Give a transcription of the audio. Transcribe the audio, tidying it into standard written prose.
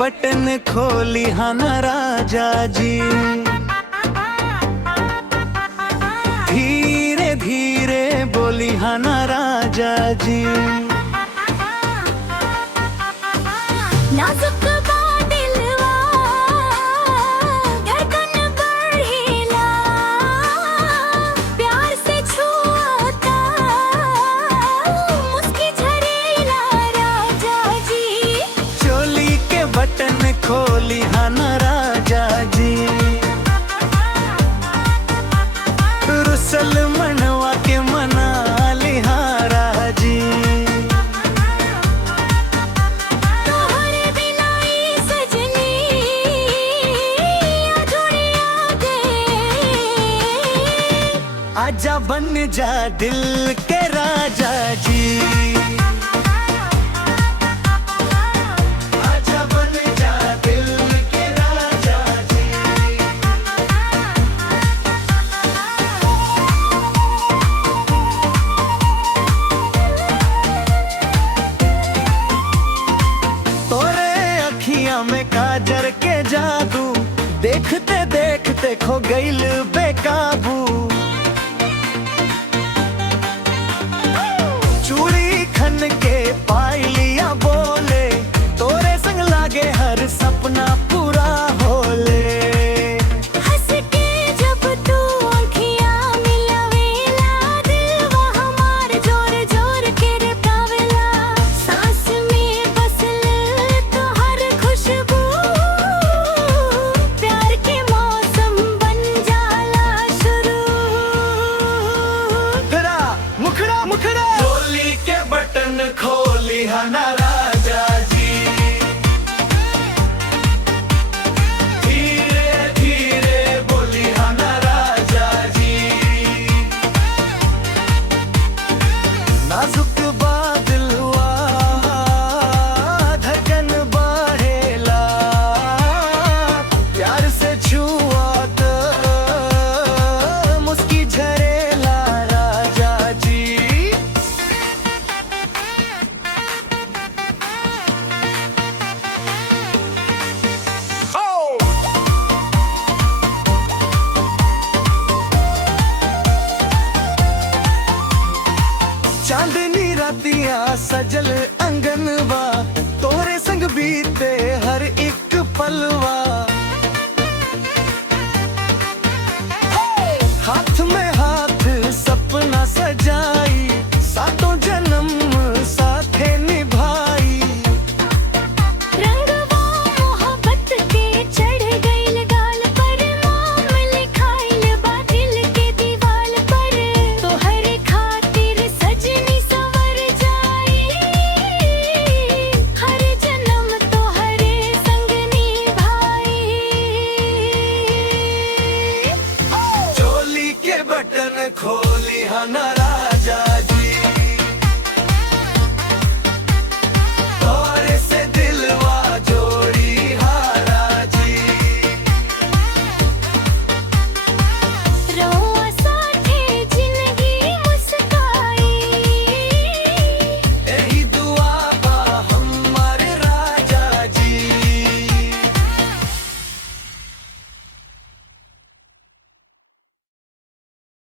Button खोली हाँ ना राजा जी। धीरे धीरे बोली हाँ ना राजा जी। नाजुक दिलवा धड़कन बढ़ेला, प्यार से छुआता मुस्की झरेला राजा जी। चोली के बटन खोली हाँ ना राजा जी। रुसल मनवा के मना लिहारा जी। तोहरे बिना ई सजनी अधूरी यादें। आजा बन जा दिल के राजा जी। आजा बन जा दिल के राजा जी। तोरे अखियां में काजर के जादू, देखते देखते खो गइल बेकाबू। चूड़ी खन के पायलिया बोले, तोरे संग लागे हर सपना पूरा होले। हंस के जब तू आँखियाँ मिलावेला, दिलवा हमार जोर जोर के रटावेला। सांस में बसल तोहर खुशबू, प्यार के मौसम बन जाला शुरू। तेरा मुखड़ा मुखड़ा चोली के बटन खोली हाँ ना राजा जी। धीरे धीरे बोली हाँ ना राजा जी। नाजुक दिलवा धड़कन बढ़ेला, प्यार से छुआत मुस्की झरेला राजा जी। चांदनी रातियां सजल अंगनवा, तोरे संग बीते हर एक पलवा।